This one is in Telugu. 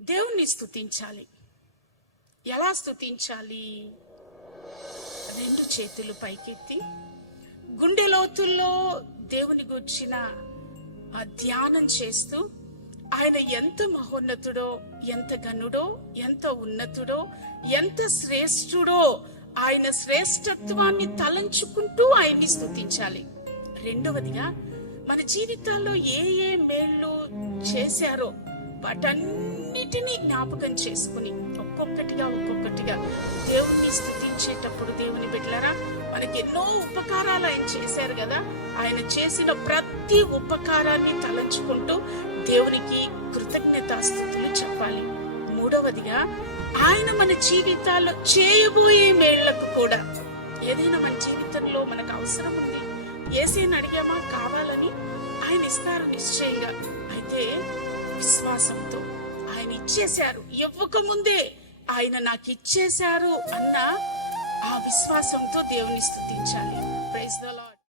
దేవుణ్ణి స్తుతించాలి. ఎలా స్తుతించాలి? 2 చేతులు పైకెత్తి గుండె లోతుల్లో దేవుని గుర్చిన ఆ ధ్యానం చేస్తూ ఆయన ఎంత మహోన్నతుడో, ఎంత ఘనుడో, ఎంత ఉన్నతుడో, ఎంత శ్రేష్ఠుడో ఆయన శ్రేష్ఠత్వాన్ని తలంచుకుంటూ ఆయన్ని స్తుతించాలి. రెండవదిగా మన జీవితాల్లో ఏ ఏ మేళ్ళు చేశారో వాటన్నిటినీ జ్ఞాపకం చేసుకుని ఒక్కొక్కటిగా దేవుణ్ణి స్తుతించేటప్పుడు, దేవుని బిడ్డలారా, మనకి ఎన్నో ఉపకారాలు ఆయన చేశారు కదా, ఆయన చేసిన ప్రతి ఉపకారాన్ని తలంచుకుంటూ దేవునికి కృతజ్ఞతాస్తుతులు చెప్పాలి. మూడవదిగా ఆయన మన జీవితాల్లో చేయబోయే మేళ్లకు కూడా, ఏదైనా మన జీవితంలో మనకు అవసరం ఉంది, యేసేని అడిగామా కావాలని, ఆయన ఇస్తారు నిశ్చయంగా. అయితే విశ్వాసంతో ఆయన ఇచ్చేశారు, ఇవ్వక ముందే ఆయన నాకు ఇచ్చేశారు అన్న ఆ విశ్వాసంతో దేవుని స్తుతించాలి. Praise the lord.